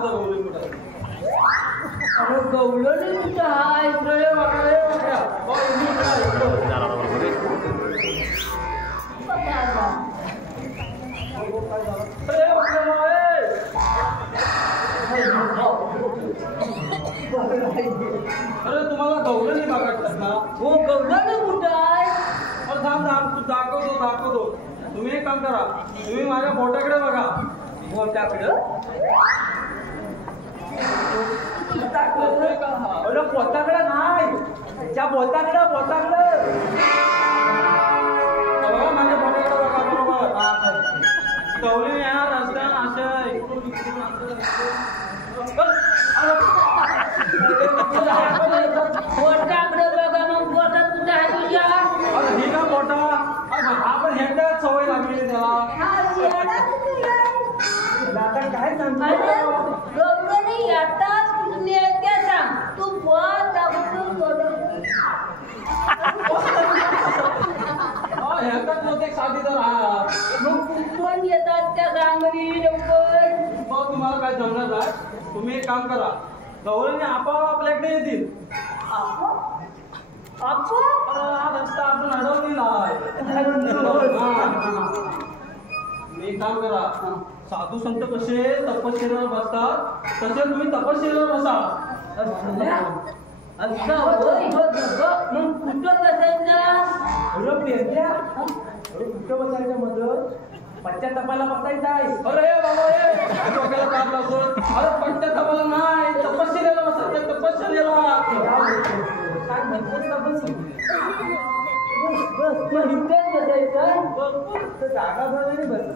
दाखवतो गवळी कुठं. अरे गवळणी कुठं आहे? इकडे वाकडे वाकड्या. अरे तुम्हाला गवळणी बघायचं ना? हो गवळणी कुठं आहे? अरे थांब थांब, तू दाखवतो. तुम्ही एक काम करा, तुम्ही माझ्या बोटाकडे बघा. बोटाकडं? अरे पोताकडे नाही, त्या बोटाकडे बघा, माझ्या बोटाकडे बघा. बरोबर गवळी येणार रस्त्यानं असं इकडून बोटाकडे बघा. मग बोटात कुठं आहे तुझ्या? अरे ही का बोटा? आपण ह्याच्यात सवय लागली त्याला. आता काय सांगतो? गवळणी येतात कुठून येते सांग. तू बोट दाबून ह्याच्यात बहुतेक साधीदार आहात. मग कुठून येतात त्या सांगरी लवकर? मग तुम्हाला काय जमणार आहे? तुम्ही एक काम करा, गवळणी आपोआप आपल्याकडे येतील. हा रस्ता आपण अडवलेला आहे. तुम्ही एक काम करा, साधू संत कसे तपश्चर्यावर बसतात तसे तुम्ही तपश्चर्यावर बसा. अच्छा मग कुठं बसायचं? कुठं बसायचं मदत? पंचातापाला बसायचं आहे. अरे बाबा डोक्याला ताप लागतो. अरे पंचातापाला नाही, तपश्चर्याला बसायचं. तपश्चर्याला काय म्हणतोस का? बस जागा भरली बस.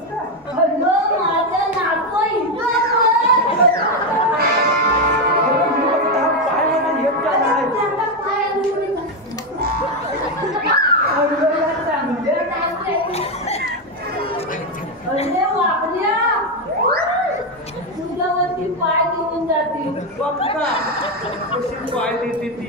तुझ्यावरती पाय देऊन जातील. कशी पाय देते ती.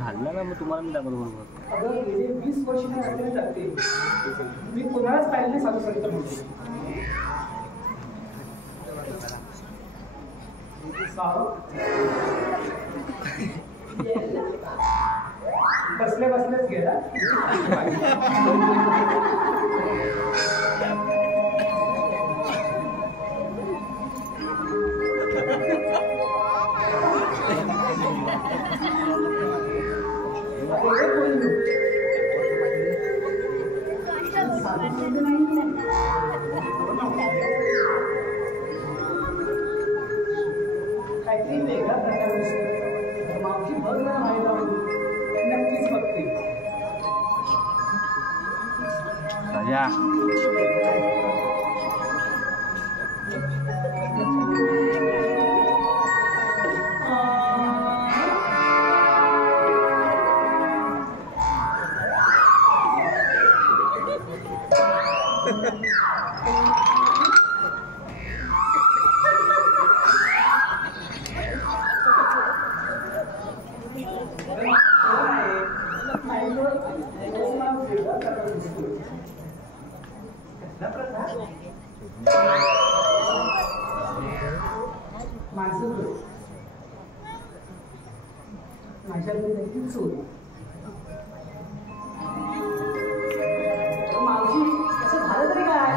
हल्ला ना मग तुम्हाला मी दाखवतो बरोबर. 20 वर्ष मी कुणालाच पाहिलं नाही साधू संत म्हणतो. बसलेच गेला. काहीतरी वेगळा प्रकार दिसतो. मावशी बघ ना माई बाबू, नक्कीच बघते. राजा माझ्याकडे देखील चोर. मावशी असं झालं तरी काय?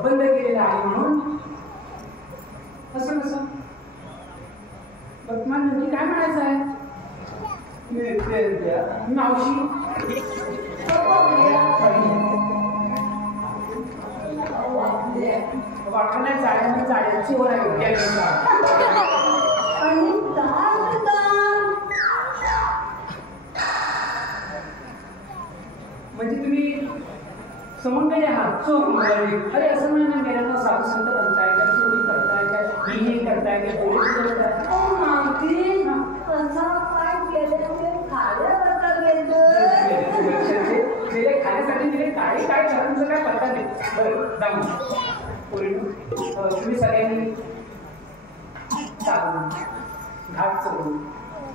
बंद केलेला आहे म्हणून असं कसं वर्तमान म्हणजे काय म्हणायचं आहे मावशी वाटणार जाड्याची वर आहे म्हणजे तुम्ही समुंदरी आहात चोर अरे असं म्हणणं गेलं ना साधू संत करताय काय चोरी करताय काय हे करताय काय पोलीस करताय खाण्यासाठी दिले काय काय तुमचं काय पत्ता नाही बरं जाऊ तुम्ही सगळ्यांनी चालून घाट चढून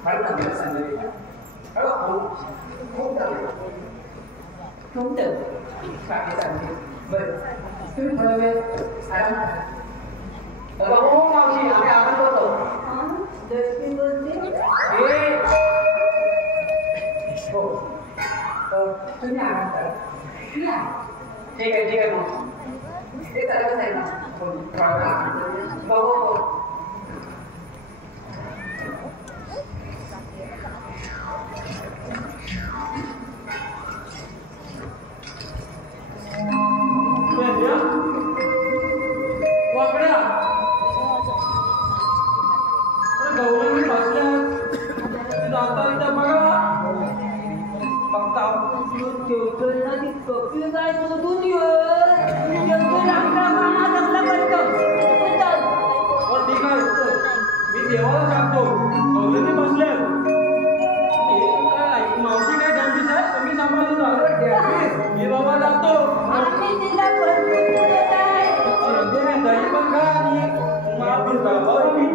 हळद सांगितले तुमचं काय चालते बरं तुम्ही थोडा वेळ आराम हो मावशी आम्ही आराम करतो हो तुम्ही आराम करा ठीक आहे मग ते चालतच आहे ना हो देवाला सांगतो गौरीने बसले मावशी काय डॅम्पिस आहे तुम्ही सांभाळून मी बाबा जातो दही पण खा आणि महापीर बाबा मी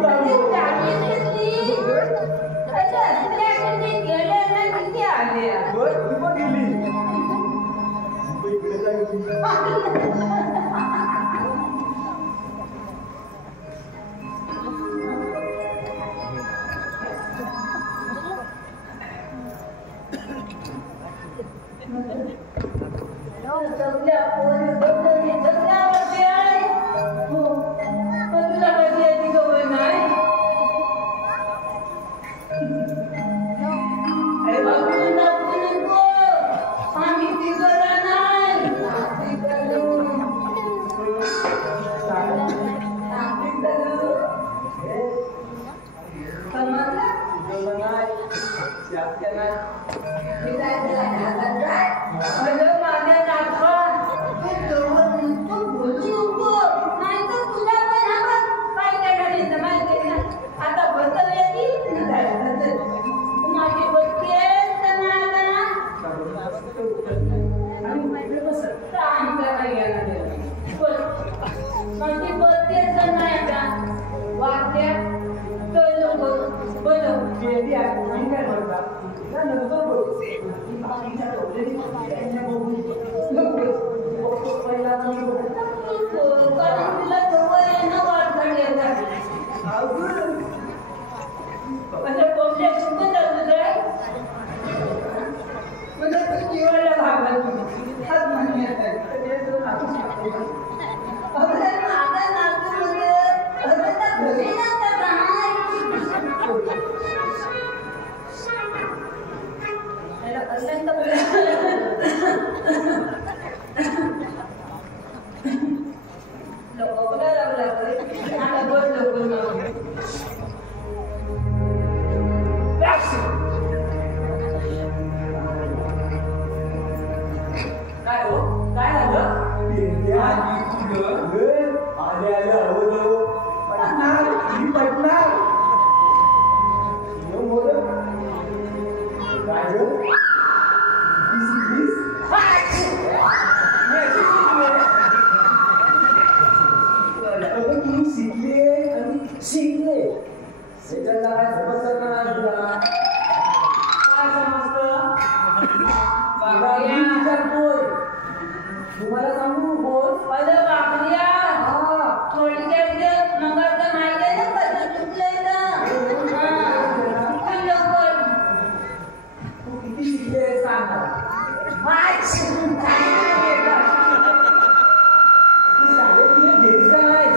गेलीस का नाही?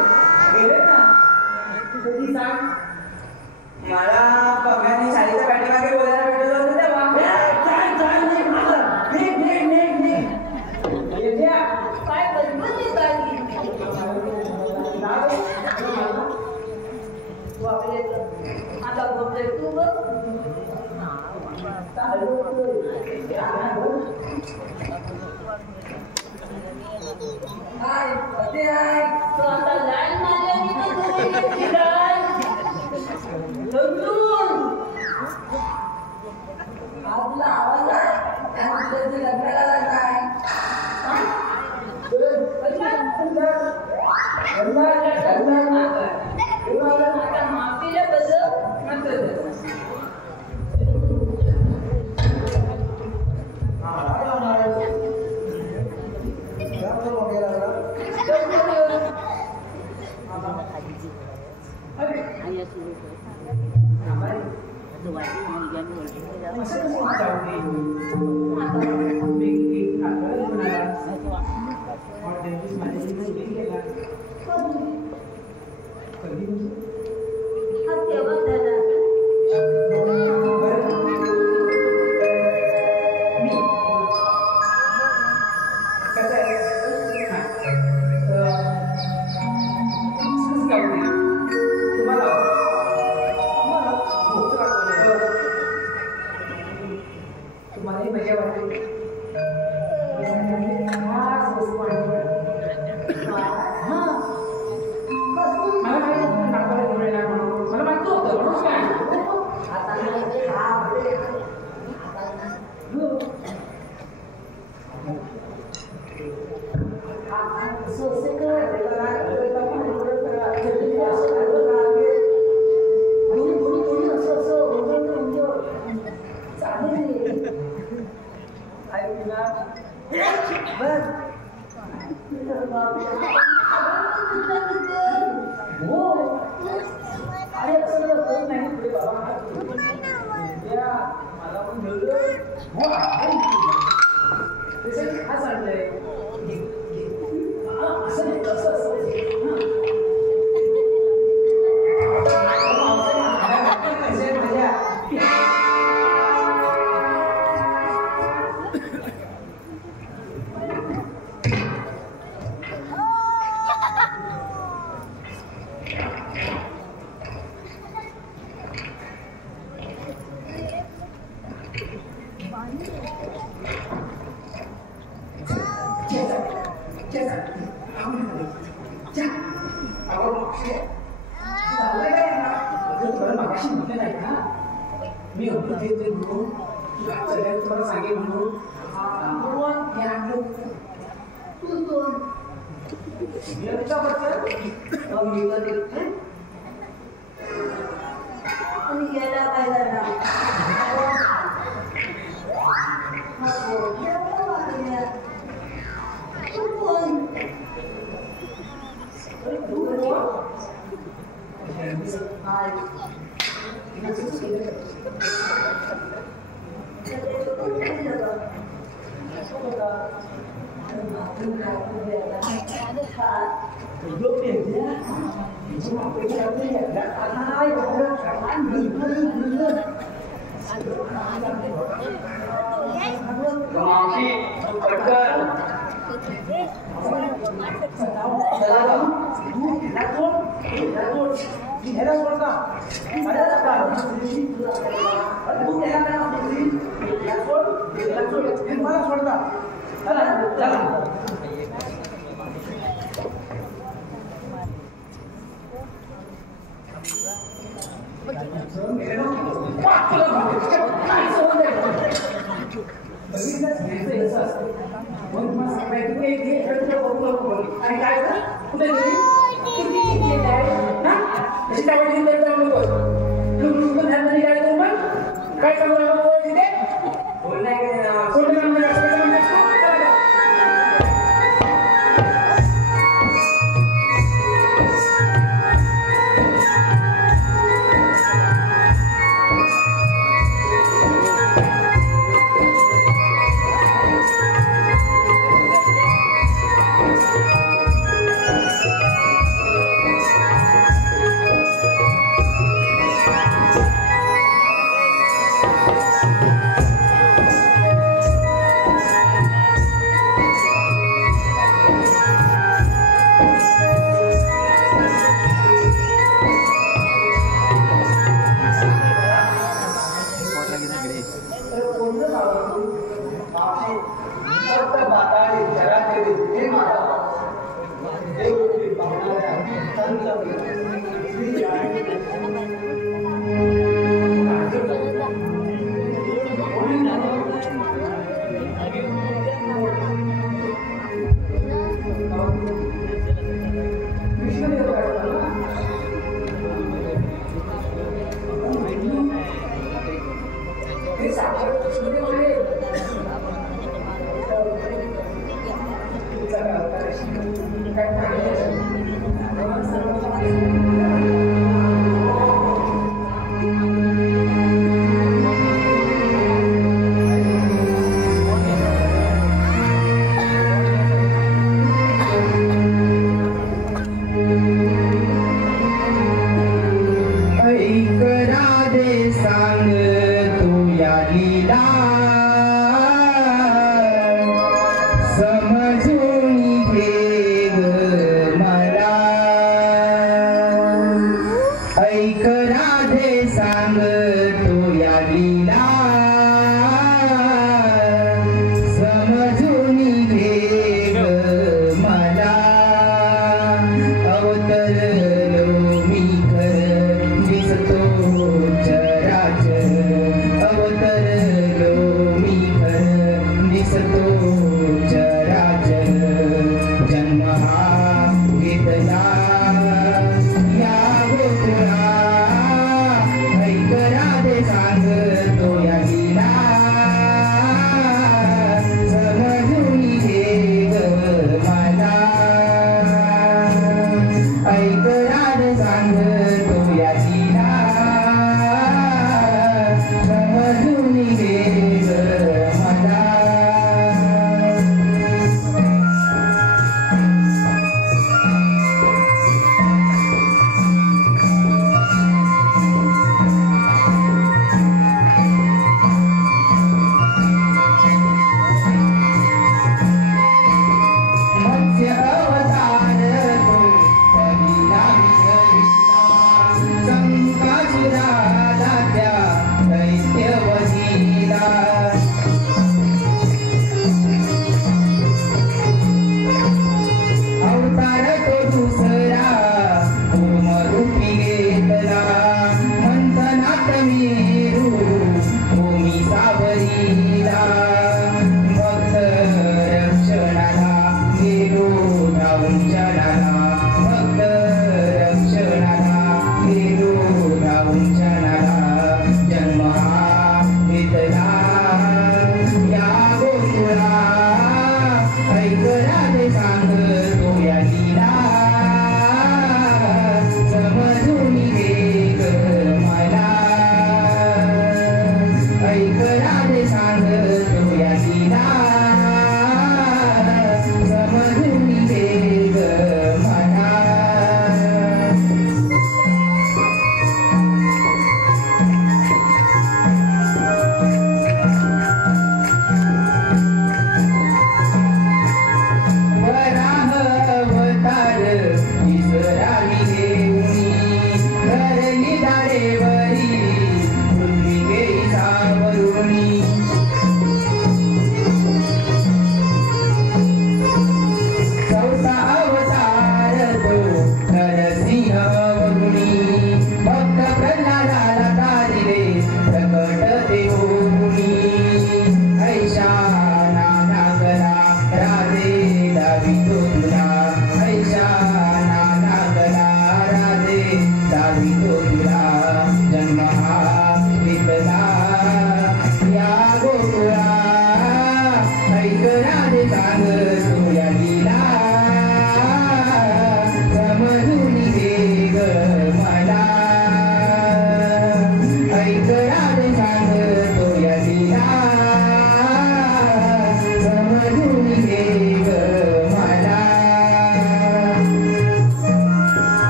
गेले ना. कधी सांग? मला पप्पांनी शाळेच्या पाठीमागे बोलायला भेटलं होतं तेव्हा. काय बदबद निघाली आता बोलतोय तू बघ. काय होते आहे? तो आता लाईन मारल्याने तर घरी येते काय? लग्न. आपला आवाज आहे त्यामुळे ते लग्नाला लागलाय. आता माफीला बदल मी होते म्हणून सगळ्यांनी तुम्हाला सांगेल म्हणून आणि याला काय करणार Thank you.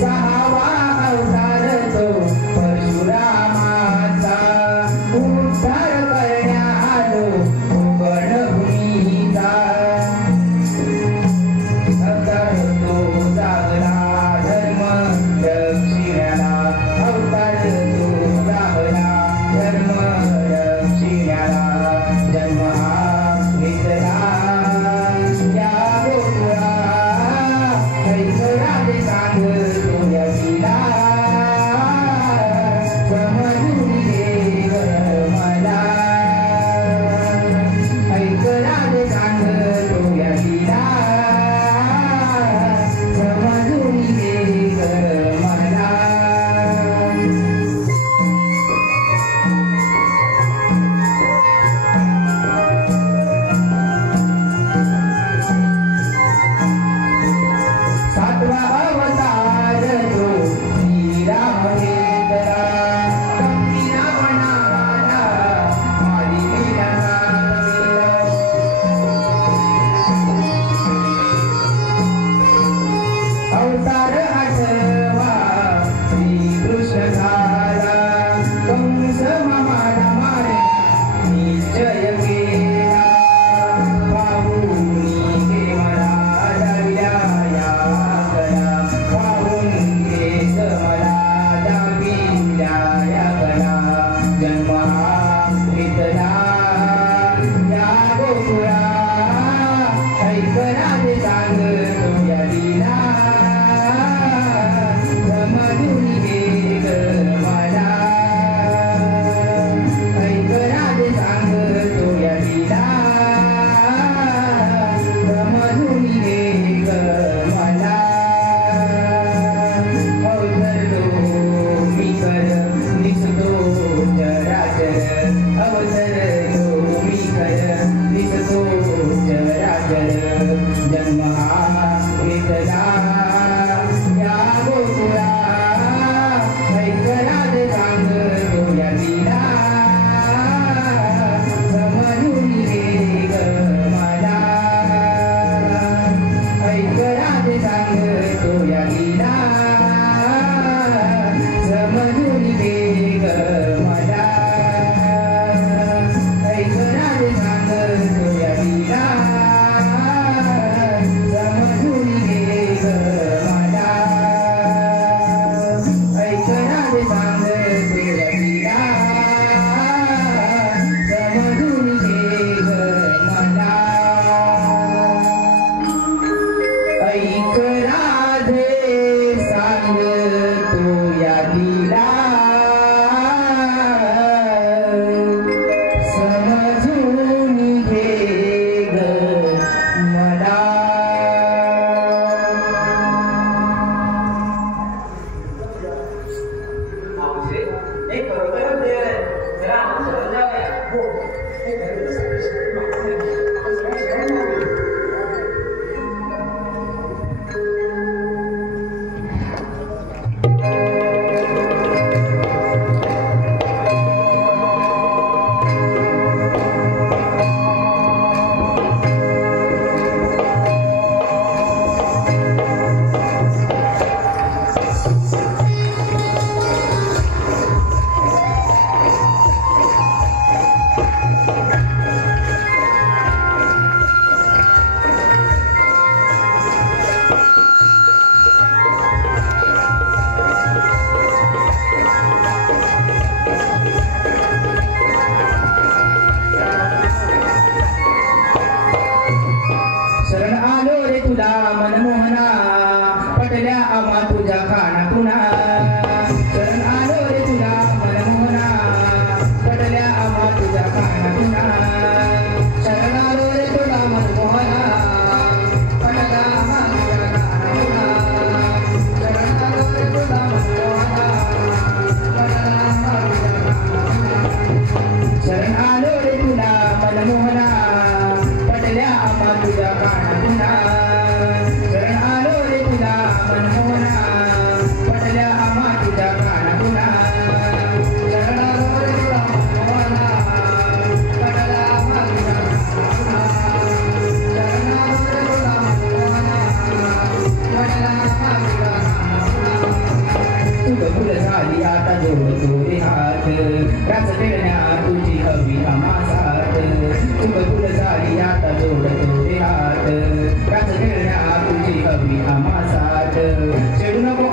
सहावा आम्हा तुझ्या काना पुन्हा शरण आलो रे तुला मनमोहना पडल्या आम्हा तुझ्या काना पुन्हा शरण आलो रे तुला मनमोहना पडल्या आम्हा तुझ्या काना पुन्हा शरण आलो रे तुला मनमोहना पडल्या आम्हा तुझ्या काना पुन्हा शरण आलो रे तुला मनमोहना पडल्या आम्हा तुझ्या काना पुन्हा शरण आलो रे तुला मनमोहना पडल्या आम्हा तुझ्या काना पुन्हा शरण आलो रे तुला मनमोहना पडल्या आम्हा तुझ्या काना पुन्हा शरण आलो रे तुला मनमोहना पडल्या आम्हा तुझ्या काना पुन्हा तुझं फुल झाली आता जोडतो रे हात रास खेळण्या तुझी हवी आम्हा साथ तुझं फुल झाली आता जोडतो रे हात रास खेळण्या तुझी हवी आम्हा साथ चढू नको